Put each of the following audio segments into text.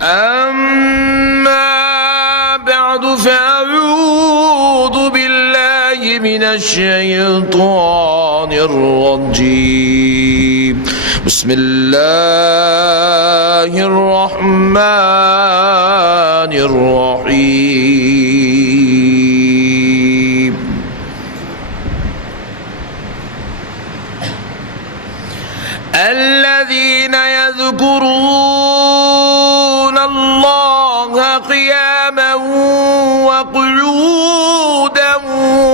أما بعد فأعوذ بالله من الشيطان الرجيم بسم الله الرحمن الرحيم الذين يذكرون الله قياما وقعودا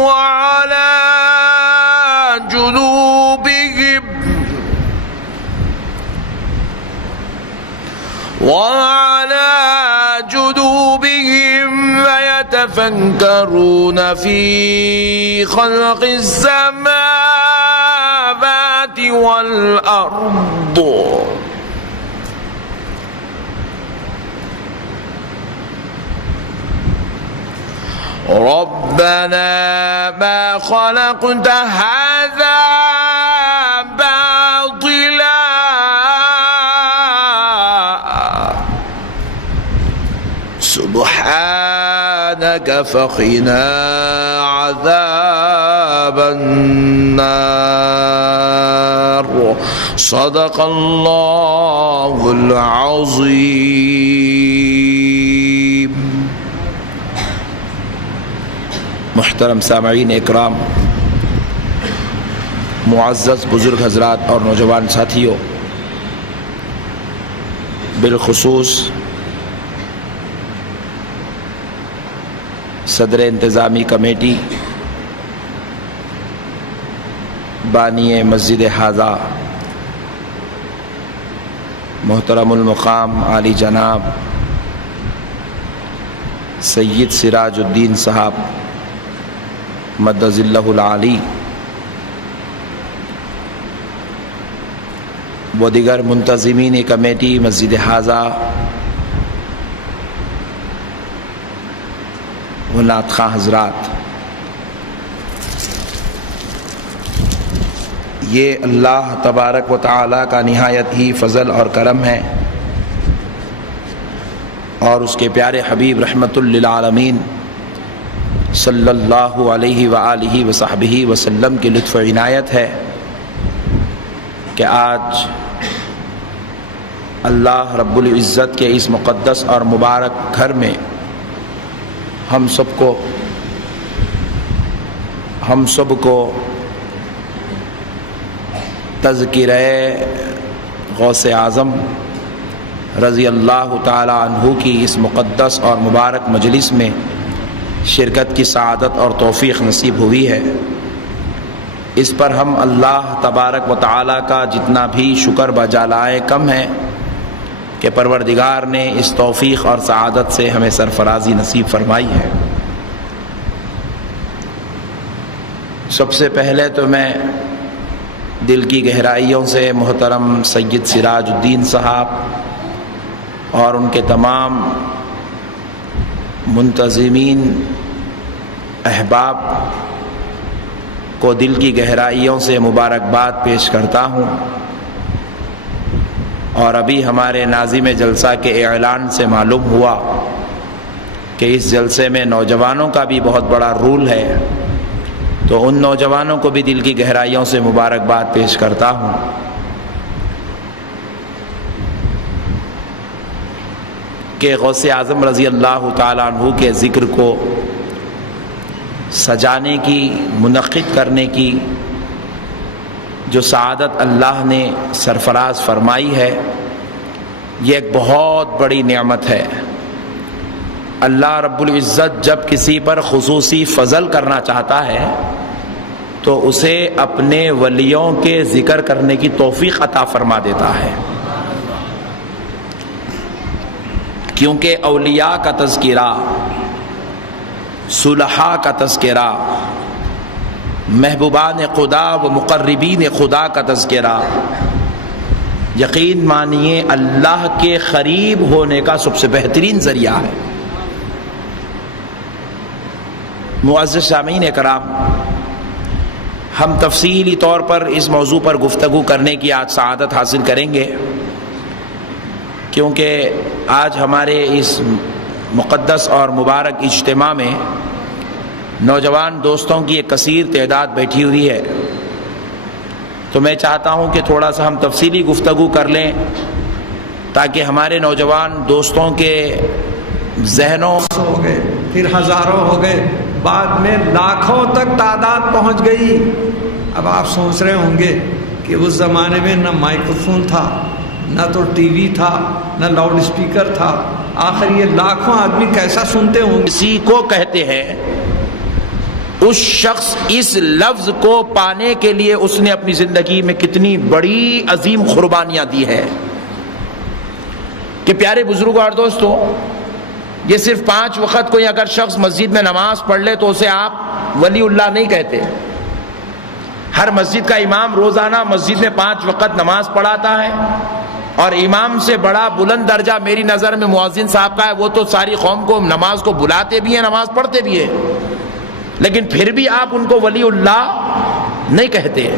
وعلى جنوبهم ويتفكرون في خلق السماوات والأرض ربنا ما خلقت هذا باطلا سبحانك فقنا عذاب النار صدق الله العظيم. محترم سامعین اکرام، معزز بزرگ حضرات اور نوجوان ساتھیوں، بالخصوص صدر انتظامی کمیٹی، بانی مسجد حاضہ محترم المقام عالی جناب سید سراج الدین صاحب مدظ اللہ العالی و دیگر منتظمین کمیٹی مسجد حاضہ و نعت خواں حضرات، یہ اللہ تبارک و تعالیٰ کا نہایت ہی فضل اور کرم ہے، اور اس کے پیارے حبیب رحمت للعالمین صلی اللہ علیہ وآلہ وصحبہ وسلم کی لطف و عنایت ہے کہ آج اللہ رب العزت کے اس مقدس اور مبارک گھر میں ہم سب کو تذکرہ غوث اعظم رضی اللہ تعالی عنہ کی اس مقدس اور مبارک مجلس میں شرکت کی سعادت اور توفیق نصیب ہوئی ہے۔ اس پر ہم اللہ تبارک و تعالی کا جتنا بھی شکر بجا لائیں کم ہے کہ پروردگار نے اس توفیق اور سعادت سے ہمیں سرفرازی نصیب فرمائی ہے۔ سب سے پہلے تو میں دل کی گہرائیوں سے محترم سید سراج الدین صاحب اور ان کے تمام منتظمین احباب کو دل کی گہرائیوں سے مبارکباد پیش کرتا ہوں، اور ابھی ہمارے ناظم جلسہ کے اعلان سے معلوم ہوا کہ اس جلسے میں نوجوانوں کا بھی بہت بڑا رول ہے، تو ان نوجوانوں کو بھی دل کی گہرائیوں سے مبارکباد پیش کرتا ہوں۔ کہ غوث اعظم رضی اللہ تعالیٰ عنہ کے ذکر کو سجانے کی، منعقد کرنے کی جو سعادت اللہ نے سرفراز فرمائی ہے، یہ ایک بہت بڑی نعمت ہے۔ اللہ رب العزت جب کسی پر خصوصی فضل کرنا چاہتا ہے تو اسے اپنے ولیوں کے ذکر کرنے کی توفیق عطا فرما دیتا ہے، کیونکہ اولیاء کا تذکرہ، صلحاء کا تذکرہ، محبوبان خدا و مقربین خدا کا تذکرہ، یقین مانیے اللہ کے قریب ہونے کا سب سے بہترین ذریعہ ہے۔ معزز سامعین کرام، ہم تفصیلی طور پر اس موضوع پر گفتگو کرنے کی آج سعادت حاصل کریں گے کیونکہ آج ہمارے اس مقدس اور مبارک اجتماع میں نوجوان دوستوں کی ایک کثیر تعداد بیٹھی ہوئی ہے، تو میں چاہتا ہوں کہ تھوڑا سا ہم تفصیلی گفتگو کر لیں تاکہ ہمارے نوجوان دوستوں کے ذہنوں ہو گئے، پھر ہزاروں ہو گئے، بعد میں لاکھوں تک تعداد پہنچ گئی۔ اب آپ سوچ رہے ہوں گے کہ اس زمانے میں نہ مائکروفون تھا، نہ تو ٹی وی تھا، نہ لاؤڈ اسپیکر تھا، آخر یہ لاکھوں آدمی کیسا سنتے ہوں گے؟ اسی کو کہتے ہیں اس شخص اس لفظ کو پانے کے لیے اس نے اپنی زندگی میں کتنی بڑی عظیم قربانیاں دی ہے کہ پیارے بزرگوں اور دوستوں، یہ صرف 5 وقت کوئی اگر شخص مسجد میں نماز پڑھ لے تو اسے آپ ولی اللہ نہیں کہتے۔ ہر مسجد کا امام روزانہ مسجد میں 5 وقت نماز پڑھاتا ہے، اور امام سے بڑا بلند درجہ میری نظر میں مؤذن صاحب کا ہے، وہ تو ساری قوم کو نماز کو بلاتے بھی ہیں، نماز پڑھتے بھی ہیں، لیکن پھر بھی آپ ان کو ولی اللہ نہیں کہتے۔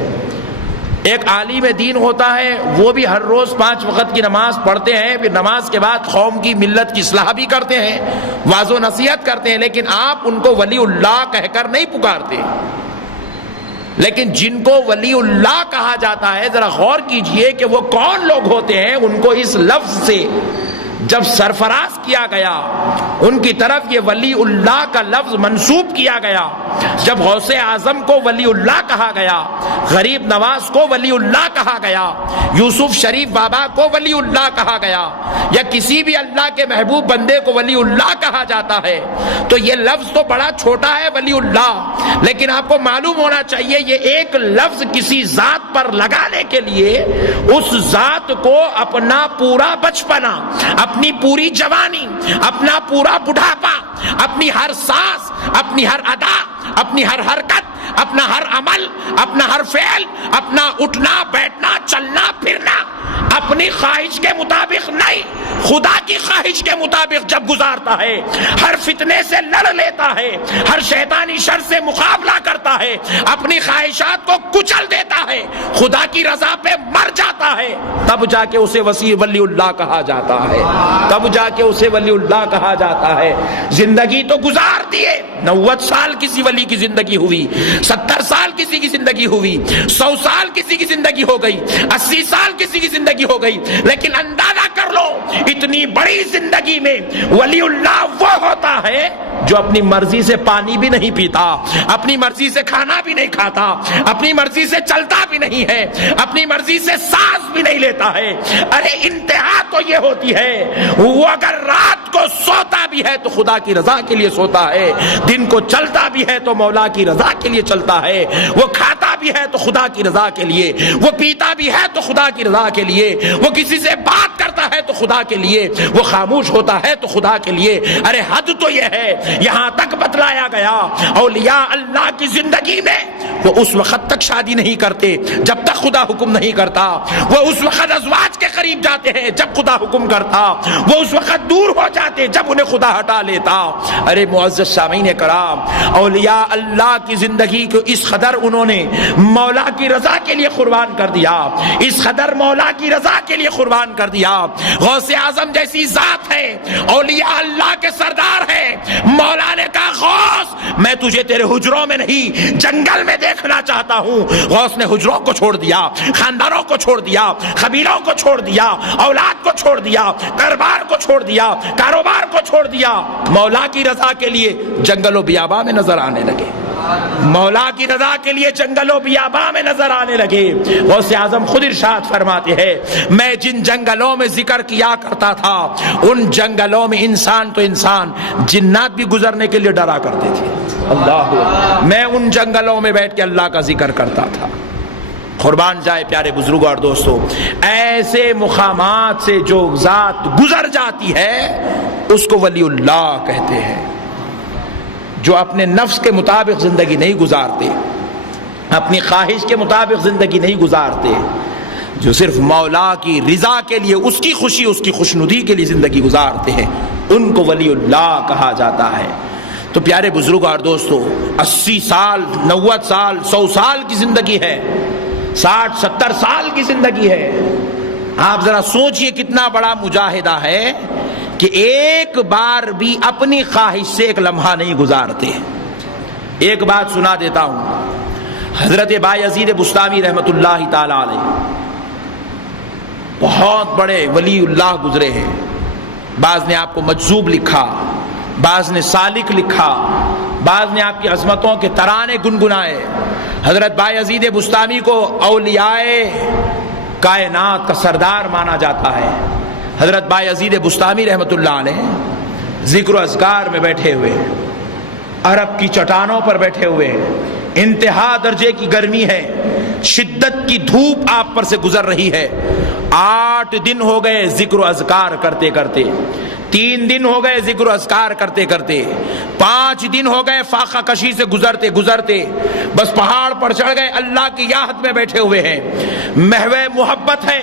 ایک عالم دین ہوتا ہے، وہ بھی ہر روز 5 وقت کی نماز پڑھتے ہیں، پھر نماز کے بعد قوم کی ملت کی اصلاح بھی کرتے ہیں، واعظ و نصیحت کرتے ہیں، لیکن آپ ان کو ولی اللہ کہہ کر نہیں پکارتے۔ لیکن جن کو ولی اللہ کہا جاتا ہے، ذرا غور کیجئے کہ وہ کون لوگ ہوتے ہیں۔ ان کو اس لفظ سے جب سرفراز کیا گیا، ان کی طرف یہ ولی اللہ کا لفظ منسوب کیا گیا، جب غوث اعظم کو ولی اللہ کہا گیا، غریب نواز کو ولی اللہ کہا گیا، یوسف شریف بابا کو ولی اللہ کہا گیا، یا کسی بھی اللہ کے محبوب بندے کو ولی اللہ کہا جاتا ہے، تو یہ لفظ تو بڑا چھوٹا ہے ولی اللہ، لیکن آپ کو معلوم ہونا چاہیے یہ ایک لفظ کسی ذات پر لگانے کے لیے اس ذات کو اپنا پورا بچپنا، اپنی پوری جوانی، اپنا پورا بڑھاپا، اپنی ہر سانس، اپنی ہر ادا، اپنی ہر حرکت، اپنا ہر عمل، اپنا ہر فعل، اپنا اٹھنا بیٹھنا چلنا پھرنا اپنی خواہش کے مطابق نہیں، خدا کی خواہش کے مطابق جب گزارتا ہے، ہر فتنے سے لڑ لیتا ہے، ہر شیطانی شر سے مقابلہ کرتا ہے، اپنی خواہشات کو کچل دیتا ہے، خدا کی رضا پہ مر جاتا ہے، تب جا کے اسے ولی اللہ کہا جاتا ہے، تب جا کے اسے ولی اللہ کہا جاتا ہے۔ زندگی تو گزار دیے، 90 سال کسی ولی کی زندگی ہوئی، 70 سال کسی کی زندگی ہوئی، 100 سال کسی کی زندگی ہو گئی، 80 سال کسی کی زندگی ہو گئی، لیکن اندازہ کر لو اتنی بڑی زندگی میں ولی اللہ وہ ہوتا ہے جو اپنی مرضی سے پانی بھی نہیں پیتا، اپنی مرضی سے کھانا بھی نہیں کھاتا، اپنی مرضی سے چلتا بھی نہیں ہے، اپنی مرضی سے سانس بھی نہیں لیتا ہے۔ ارے انتہا تو یہ ہوتی ہے وہ اگر رات کو سوتا بھی ہے تو خدا کی رضا کے لیے سوتا ہے، دن کو چلتا بھی ہے تو مولا کی رضا کے لیے چلتا ہے، وہ کھاتا بھی ہے تو خدا کی رضا کے لیے، وہ پیتا بھی ہے تو خدا کی رضا کے لیے، وہ کسی سے بات کرتا ہے تو خدا کے لیے، وہ خاموش ہوتا ہے تو خدا کے لیے۔ ارے حد تو یہ ہے، یہاں تک بتلایا گیا اولیاء اللہ کی زندگی میں وہ اس وقت تک شادی نہیں کرتے جب تک خدا حکم نہیں کرتا، وہ اس وقت ازواج کے قریب جاتے ہیں جب خدا حکم کرتا، وہ اس وقت دور ہو جاتے جب انہیں خدا ہٹا لیتا۔ ارے معزز سامعین کرام، اولیاء اللہ کی زندگی کو اس قدر انہوں نے مولا کی رضا کے لیے قربان کر دیا، اس قدر مولا کی رضا کے لیے قربان کر دیا۔ غوث اعظم جیسی ذات ہے، اولیاء اللہ کے سردار ہے، مولا نے کہا غوث میں تجھے تیرے حجروں میں نہیں جنگل میں دیکھنا چاہتا ہوں۔ غوث نے حجروں کو چھوڑ دیا، خاندانوں کو چھوڑ دیا، قبیلوں کو چھوڑ دیا، اولاد کو چھوڑ دیا، کاروبار کو چھوڑ دیا، کاروبار کو چھوڑ دیا، مولا کی رضا کے لیے جنگل و بیاباں میں نظر آنے لگے، مولا کی رضا کے لیے جنگل و بیاباں میں نظر آنے لگے۔ غوث اعظم خود ارشاد فرماتے ہیں میں جن جنگلوں میں ذکر کیا کرتا تھا ان جنگلوں میں انسان تو انسان، جنات بھی گزرنے کے لیے ڈرا کرتے تھے۔ اللہ، میں ان جنگلوں میں بیٹھ کے اللہ کا ذکر کرتا تھا۔ قربان جائے پیارے بزرگوں اور دوستوں، ایسے مقامات سے جو ذات گزر جاتی ہے اس کو ولی اللہ کہتے ہیں، جو اپنے نفس کے مطابق زندگی نہیں گزارتے، اپنی خواہش کے مطابق زندگی نہیں گزارتے، جو صرف مولا کی رضا کے لیے، اس کی خوشی اس کی خوشنودی کے لیے زندگی گزارتے ہیں، ان کو ولی اللہ کہا جاتا ہے۔ تو پیارے بزرگوں اور دوستوں، 80 سال 90 سال 100 سال کی زندگی ہے، 60 70 سال کی زندگی ہے، آپ ذرا سوچئے کتنا بڑا مجاہدہ ہے کہ ایک بار بھی اپنی خواہش سے ایک لمحہ نہیں گزارتے. ایک بات سنا دیتا ہوں. حضرت بایزید بسطامی رحمت اللہ تعالی علیہ بہت بڑے ولی اللہ گزرے ہیں. بعض نے آپ کو مجذوب لکھا، بعض نے سالک لکھا، بعض نے آپ کی عظمتوں کے ترانے گنگنائے. حضرت بایزید بسطامی کو اولیاء کائنات کا سردار مانا جاتا ہے. حضرت بایزید بسطامی رحمت اللہ علیہ ذکر و اذکار میں بیٹھے ہوئے، عرب کی چٹانوں پر بیٹھے ہوئے، انتہا درجے کی گرمی ہے، شدت کی دھوپ آپ پر سے گزر رہی ہے. 8 دن ہو گئے ذکر و اذکار کرتے کرتے، 3 دن ہو گئے ذکر و اذکار کرتے کرتے، 5 دن ہو گئے فاقہ کشی سے گزرتے گزرتے، بس پہاڑ پر چڑھ گئے، اللہ کی یاد میں بیٹھے ہوئے ہیں، محو محبت ہے،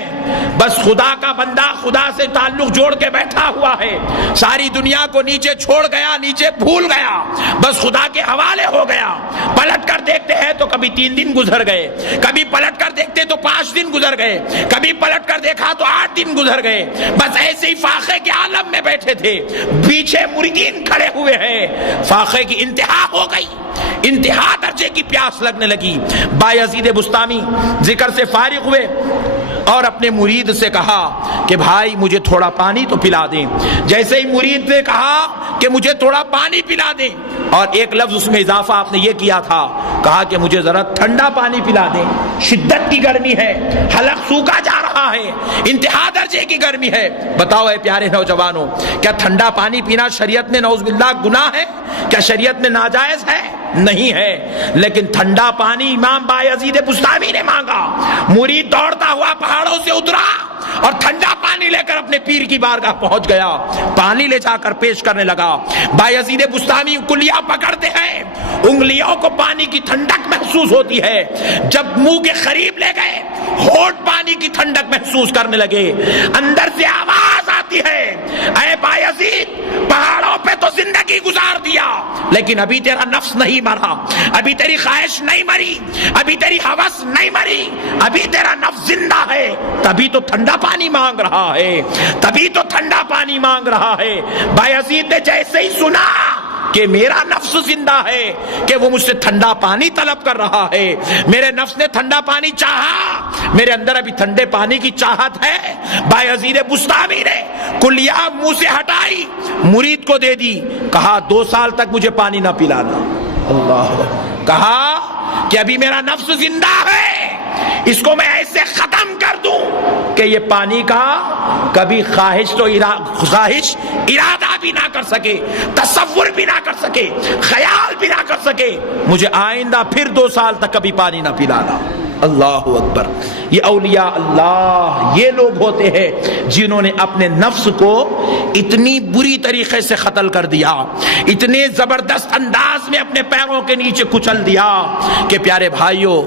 بس خدا کا بندہ خدا سے تعلق جوڑ کے بیٹھا ہوا ہے، ساری دنیا کو نیچے چھوڑ گیا، نیچے بھول گیا، بس خدا کے حوالے ہو گیا. پلٹ کر دیکھتے ہیں تو کبھی 3 دن گزر گئے، کبھی پلٹ کر دیکھتے تو 5 دن گزر گئے، کبھی پلٹ کر دیکھا تو 8 دن گزر گئے. بس ایسے ہی فاقے کے عالم میں بیٹھے تھے، پیچھے مریدین کھڑے ہوئے ہیں. فاقے کی انتہا ہو گئی، انتہا درجے کی پیاس لگنے لگی. بایزید بسطامی ذکر سے فارغ ہوئے اور اپنے مرید سے کہا کہ بھائی مجھے تھوڑا پانی تو پلا دیں. جیسے ہی مرید نے کہا کہ مجھے تھوڑا پانی پلا دیں، اور ایک لفظ اس میں اضافہ آپ نے یہ کیا تھا، کہا کہ مجھے ذرا ٹھنڈا پانی پلا دیں، شدت کی گرمی ہے، حلق سوکھا جا رہا ہے، انتہا درجے کی گرمی ہے. بتاؤ اے پیارے نوجوانوں، کیا ٹھنڈا پانی پینا شریعت میں نعوذ باللہ گناہ ہے؟ کیا شریعت میں ناجائز ہے؟ نہیں ہے. لیکن ٹھنڈا پانی امام بایزید بسطامی نے مانگا. مرید دوڑتا ہوا پہاڑوں سے اترا اور ٹھنڈا پانی لے کر اپنے پیر کی بارگاہ پہنچ گیا، پانی لے جا کر پیش کرنے لگا. بایزید بسطامی کلیہ پکڑتے ہیں، انگلیوں کو پانی کی ٹھنڈک محسوس ہوتی ہے. جب منہ کے قریب لے گئے، ہونٹ پانی کی ٹھنڈک محسوس کرنے لگے. اندر سے آواز آتی ہے، اے بایزید، پہاڑوں پہ تو زندگی گزار دیا، لیکن ابھی تیرا نفس نہیں مرا، ابھی تیری خواہش نہیں مری، ابھی تیری ہوس نہیں مری، ابھی تیرا نفس زندہ ہے. تبھی تو ٹھنڈا پانی مانگ رہا ہے، تبھی تو ٹھنڈا پانی مانگ رہا ہے. بایزید نے جیسے ہی سنا کہ میرا نفس زندہ ہے، کہ وہ مجھ سے ٹھنڈا پانی طلب کر رہا ہے، میرے نفس نے ٹھنڈا پانی چاہا، میرے اندر ابھی ٹھنڈے پانی کی چاہت ہے. بایزید بسطامی نے کلیہ منہ سے ہٹائی، مرید کو دے دی، کہا 2 سال تک مجھے پانی نہ پلانا. اللہ، کہا کہ ابھی میرا نفس زندہ ہے، اس کو میں ایسے ختم کر دوں کہ یہ پانی کا کبھی خواہش ارادہ بھی نہ کر سکے، تصور بھی نہ کر سکے، خیال بھی نہ کر سکے، مجھے آئندہ پھر 2 سال تک کبھی پانی نہ پلانا. اللہ اکبر. یہ اولیاء اللہ یہ لوگ ہوتے ہیں جنہوں نے اپنے نفس کو اتنی بری طریقے سے قتل کر دیا، اتنے زبردست انداز میں اپنے پیروں کے نیچے کچل دیا کہ پیارے بھائیوں،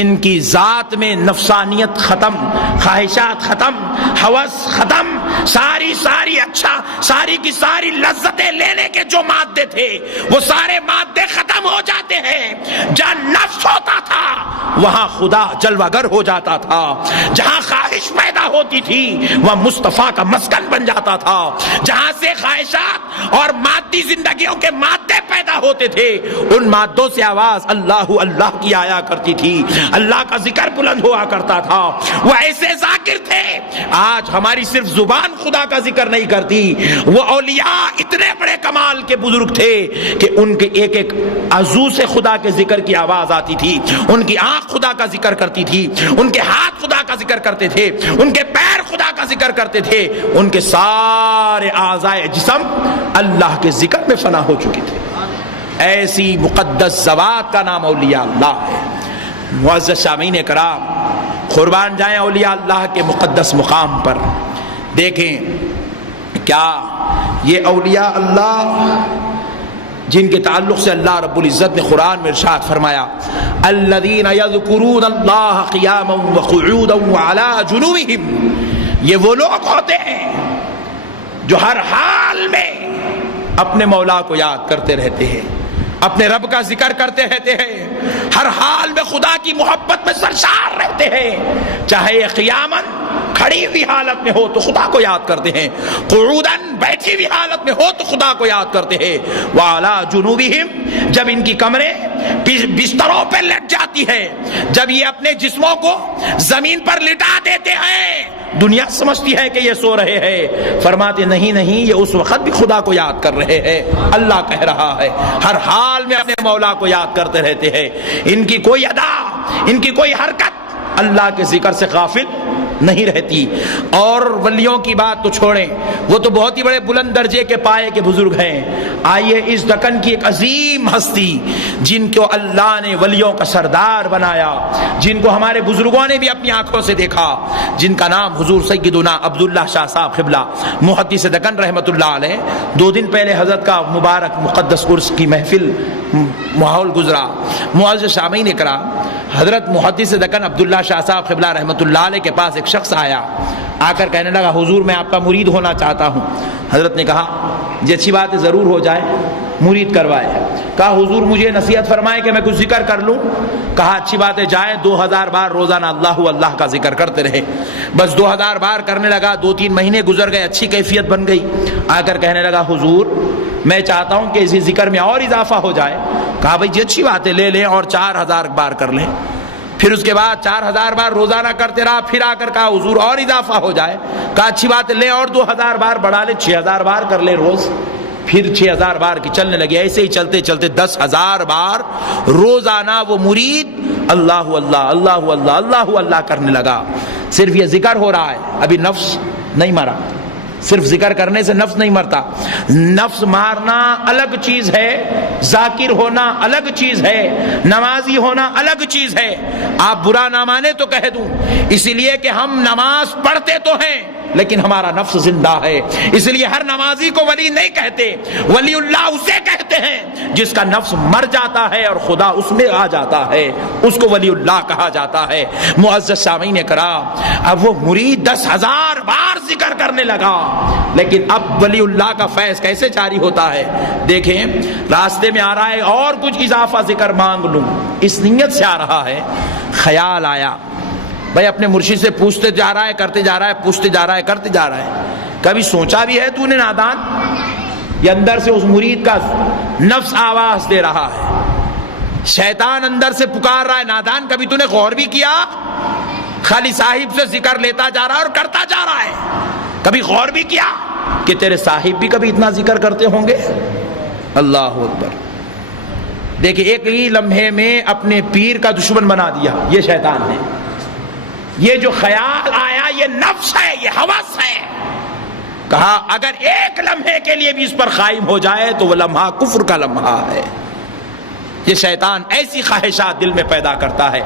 ان کی ذات میں نفسانیت ختم، خواہشات ختم، ہوس ختم، ساری کی ساری لذتیں لینے کے جو مادے تھے وہ سارے مادے ختم ہو جاتے ہیں. جہاں نفس ہوتا تھا وہاں خدا جلوہ گر ہو جاتا تھا، جہاں خواہش پیدا ہوتی تھی وہاں مصطفیٰ کا مسکن بن جاتا تھا، جہاں سے خواہشات اور مادی زندگیوں کے مادے پیدا ہوتے تھے ان مادوں سے آواز اللہ اللہ کی آیا کرتی تھی، اللہ کا ذکر بلند ہوا کرتا تھا. وہ ایسے ذاکر تھے، آج ہماری صرف زبان خدا کا ذکر نہیں کرتی. وہ اولیاء اتنے بڑے کمال کے بزرگ تھے کہ ان کے ایک ایک عضو سے خدا کے ذکر کی آواز آتی تھی، ان کی آنکھ خدا کا ذکر کرتی تھی، ان کے ہاتھ خدا کا ذکر کرتے تھے، ان کے پیر خدا کا ذکر کرتے تھے، ان کے سارے اعضائے جسم اللہ کے ذکر میں فنا ہو چکے تھے. ایسی مقدس ذوات کا نام اولیاء اللہ ہے. معزز سامعین کرام، قربان جائیں اولیاء اللہ کے مقدس مقام پر. دیکھیں کیا یہ اولیاء اللہ جن کے تعلق سے اللہ رب العزت نے قرآن میں ارشاد فرمایا الذین یذکرون اللہ قیاما وقعودا وعلی جنوبہم، یہ وہ لوگ ہوتے ہیں جو ہر حال میں اپنے مولا کو یاد کرتے رہتے ہیں، اپنے رب کا ذکر کرتے رہتے ہیں، ہر حال میں خدا کی محبت میں سرشار رہتے ہیں، چاہے یہ قیاماً کھڑی ہوئی حالت میں ہو تو خدا کو یاد کرتے ہیں، قعوداً بیٹھی ہوئی حالت میں ہو تو خدا کو یاد کرتے ہیں، وعلی جنوبہم جب ان کی کمریں بستروں پہ لٹ جاتی ہے، جب یہ اپنے جسموں کو زمین پر لٹا دیتے ہیں، دنیا سمجھتی ہے کہ یہ سو رہے ہیں، فرماتے نہیں نہیں، یہ اس وقت بھی خدا کو یاد کر رہے ہیں۔ اللہ کہہ رہا ہے ہر حال میں اپنے مولا کو یاد کرتے رہتے ہیں، ان کی کوئی ادا، ان کی کوئی حرکت اللہ کے ذکر سے غافل نہیں رہتی۔ اور ولیوں کی بات تو چھوڑیں، وہ تو بہت ہی بڑے بلند درجے کے پائے کے بزرگ ہیں۔ آئیے اس دکن کی ایک عظیم ہستی جن کو اللہ نے ولیوں کا سردار بنایا، جن کو ہمارے بزرگوں نے بھی اپنی آنکھوں سے دیکھا، جن کا نام حضور سیدنا عبداللہ شاہ صاحب قبلہ محدث دکن رحمۃ اللہ علیہ، 2 دن پہلے حضرت کا مبارک مقدس عرس کی محفل ماحول گزرا۔ معزز سامعین کرام، حضرت محدث دکن عبداللہ شاہ صاحب قبلہ رحمۃ اللہ علیہ کے پاس ایک شخص آیا، آ کر کہنے لگا حضور میں آپ کا مرید ہونا چاہتا ہوں۔ حضرت نے کہا یہ اچھی بات ہے، ضرور ہو جائے، مرید کروائے۔ کہا حضور مجھے نصیحت فرمائے کہ میں کچھ ذکر کر لوں۔ کہا اچھی بات ہے، جائیں 2000 بار روزانہ اللہ اللہ کا ذکر کرتے رہے۔ بس 2000 بار کرنے لگا، 2-3 مہینے گزر گئے، اچھی کیفیت بن گئی۔ آ کر کہنے لگا حضور میں چاہتا ہوں کہ اسی ذکر میں اور اضافہ ہو جائے۔ کہا بھائی یہ اچھی بات ہے، لے لیں اور 4000 بار کر لیں۔ پھر اس کے بعد 4000 بار روزانہ کرتے رہا، پھر آ کر کہا حضور اور اضافہ ہو جائے۔ کہا اچھی بات ہے، لیں اور 2000 بار بڑھا لیں، 6000 بار کر لیں روز۔ پھر 6000 بار کی چلنے لگی۔ ایسے ہی چلتے چلتے 10000 بار روزانہ وہ مرید اللہ اللہ اللہ اللہ اللہ اللہ کرنے لگا۔ صرف یہ ذکر ہو رہا ہے، ابھی نفس نہیں مرا۔ صرف ذکر کرنے سے نفس نہیں مرتا، نفس مارنا الگ چیز ہے، ذاکر ہونا الگ چیز ہے، نمازی ہونا الگ چیز ہے۔ آپ برا نہ مانے تو کہہ دوں، اس لیے کہ ہم نماز پڑھتے تو ہیں لیکن ہمارا نفس زندہ ہے، اس لیے ہر نمازی کو ولی نہیں کہتے، ولی اللہ اسے کہتے ہیں جس کا نفس مر جاتا ہے اور خدا اس میں آ جاتا ہے، اس کو ولی اللہ کہا جاتا ہے۔ معزز سامعین کرام، اب وہ مرید 10000 بار ذکر کرنے لگا، لیکن اب ولی اللہ کا فیض کیسے جاری ہوتا ہے؟ دیکھیں راستے میں آ رہا ہے اور کچھ اضافہ ذکر مانگ لوں، اس نیت سے آ رہا ہے، خیال آیا بھائی اپنے مرشد سے پوچھتے جا رہا ہے، کرتے جا رہا ہے، پوچھتے جا رہا ہے، کرتے جا رہا ہے، کبھی سوچا بھی ہے تو نے نادان؟ یہ اندر سے اس مرید کا نفس آواز دے رہا ہے، شیطان اندر سے پکار رہا ہے، نادان کبھی تو نے غور بھی کیا؟ خالی صاحب سے ذکر لیتا جا رہا ہے اور کرتا جا رہا ہے، کبھی غور بھی کیا کہ تیرے صاحب بھی کبھی اتنا ذکر کرتے ہوں گے؟ اللہ اکبر۔ دیکھیں ایک ہی لمحے میں اپنے پیر کا دشمن بنا دیا یہ شیطان نے۔ یہ جو خیال آیا یہ نفس ہے، یہ ہوس ہے۔ کہا اگر ایک لمحے کے لیے بھی اس پر قائم ہو جائے تو وہ لمحہ کفر کا لمحہ ہے۔ یہ شیطان ایسی خواہشات دل میں پیدا کرتا ہے،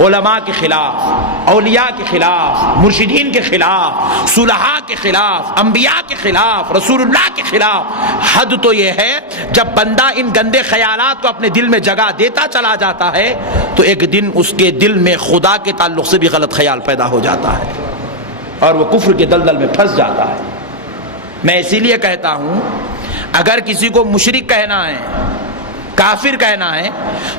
علماء کے خلاف، اولیاء کے خلاف، مرشدین کے خلاف، صلحاء کے خلاف، انبیاء کے خلاف، رسول اللہ کے خلاف۔ حد تو یہ ہے جب بندہ ان گندے خیالات کو اپنے دل میں جگہ دیتا چلا جاتا ہے تو ایک دن اس کے دل میں خدا کے تعلق سے بھی غلط خیال پیدا ہو جاتا ہے اور وہ کفر کے دلدل میں پھنس جاتا ہے۔ میں اسی لیے کہتا ہوں اگر کسی کو مشرک کہنا ہے، کافر کہنا ہے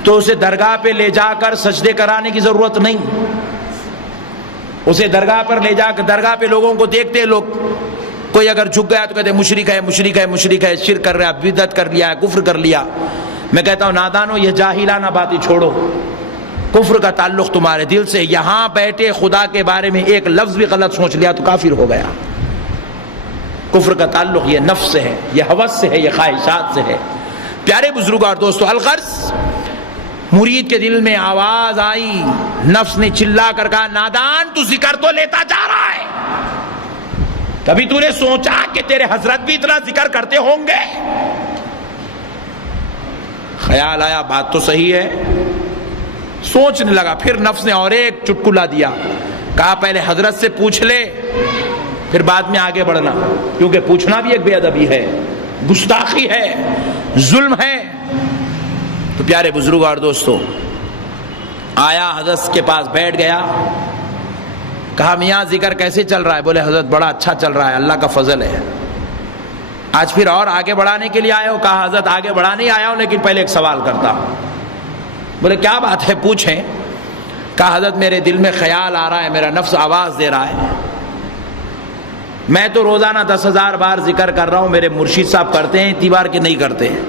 تو اسے درگاہ پہ لے جا کر سجدے کرانے کی ضرورت نہیں۔ اسے درگاہ پر لے جا کر، درگاہ پہ لوگوں کو دیکھتے لوگ، کوئی اگر جھک گیا تو کہتے ہیں مشرک ہے، مشرک ہے، مشرک ہے، شرک کر رہا ہے، بدعت کر لیا ہے، کفر کر لیا۔ میں کہتا ہوں نادانو یہ جاہلانہ باتیں چھوڑو، کفر کا تعلق تمہارے دل سے، یہاں بیٹھے خدا کے بارے میں ایک لفظ بھی غلط سوچ لیا تو کافر ہو گیا۔ کفر کا تعلق یہ نفس سے ہے، یہ ہوس سے ہے، یہ خواہشات سے ہے۔ پیارے بزرگ اور دوستو، الغرض مرید کے دل میں آواز آئی، نفس نے چلا کر کہا نادان تو ذکر تو لیتا جا رہا ہے، کبھی تو نے سوچا کہ تیرے حضرت بھی اتنا ذکر کرتے ہوں گے؟ خیال آیا بات تو صحیح ہے، سوچنے لگا، پھر نفس نے اور ایک چٹکلا دیا، کہا پہلے حضرت سے پوچھ لے پھر بعد میں آگے بڑھنا، کیونکہ پوچھنا بھی ایک بے ادبی ہے، گستاخی ہے، ظلم ہے۔ تو پیارے بزرگ اور دوستو، آیا حضرت کے پاس بیٹھ گیا، کہا میاں ذکر کیسے چل رہا ہے؟ بولے حضرت بڑا اچھا چل رہا ہے، اللہ کا فضل ہے۔ آج پھر اور آگے بڑھانے کے لیے آئے ہو؟ کہا حضرت آگے بڑھانے ہی آیا ہوں لیکن پہلے ایک سوال کرتا ہوں۔ بولے کیا بات ہے؟ پوچھیں۔ کہا حضرت میرے دل میں خیال آ رہا ہے، میرا نفس آواز دے رہا ہے میں تو روزانہ 10,000 بار ذکر کر رہا ہوں، میرے مرشد صاحب کرتے ہیں اتنی بار کہ نہیں کرتے ہیں؟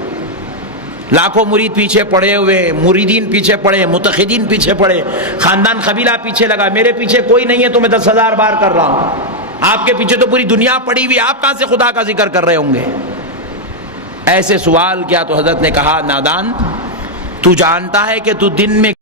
لاکھوں مرید پیچھے پڑے ہوئے، مریدین پیچھے پڑے، متخدین پیچھے پڑے، خاندان قبیلہ پیچھے لگا، میرے پیچھے کوئی نہیں ہے تو میں 10,000 بار کر رہا ہوں۔ آپ کے پیچھے تو پوری دنیا پڑی ہوئی، آپ کہاں سے خدا کا ذکر کر رہے ہوں گے؟ ایسے سوال کیا تو حضرت نے کہا، نادان، تو جانتا ہے کہ تو دن میں